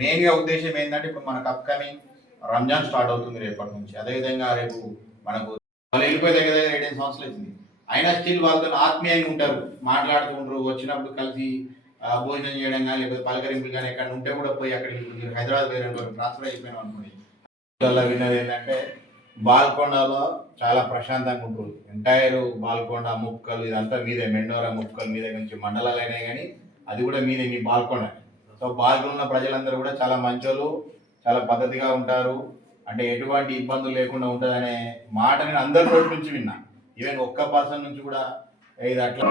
మెయిన్గా ఉద్దేశం ఏంటంటే ఇప్పుడు మనకు అప్కమింగ్ రంజాన్ స్టార్ట్ అవుతుంది రేపటి నుంచి. అదేవిధంగా రేపు మనకు వాళ్ళు వెళ్ళిపోయి దగ్గర దగ్గర 7 సంవత్సరాలు అవుతుంది. అయినా స్టిల్ వాళ్ళతో ఆత్మీయంగా ఉంటారు, మాట్లాడుతూ ఉంటారు, వచ్చినప్పుడు కలిసి భోజనం చేయడం కానీ లేకపోతే పలకరింపులు కానీ ఎక్కడ ఉంటే కూడా పోయి అక్కడికి హైదరాబాద్ వేరే ట్రాన్స్ఫర్ అయిపోయినాం అనుకోండి. విన్నది ఏంటంటే బాల్కొండలో చాలా ప్రశాంతంగా ఉంటుంది. ఎంటైర్ బాల్కొండ ముక్కలు ఇదంతా మీదే, మెండోరా ముక్కలు మీద నుంచి మండలాలు అయినాయి కానీ అది కూడా మీదే, మీ బాల్కొండ. సో బాల్కొండ ఉన్న ప్రజలందరూ కూడా చాలా మంచోళ్ళు, చాలా పద్ధతిగా ఉంటారు. అంటే ఎటువంటి ఇబ్బందులు లేకుండా ఉంటుంది అనే మాట నేను అందరి నోటి నుంచి విన్నా. ఈవెన్ ఒక్క పర్సన్ నుంచి కూడా ఇది అట్లా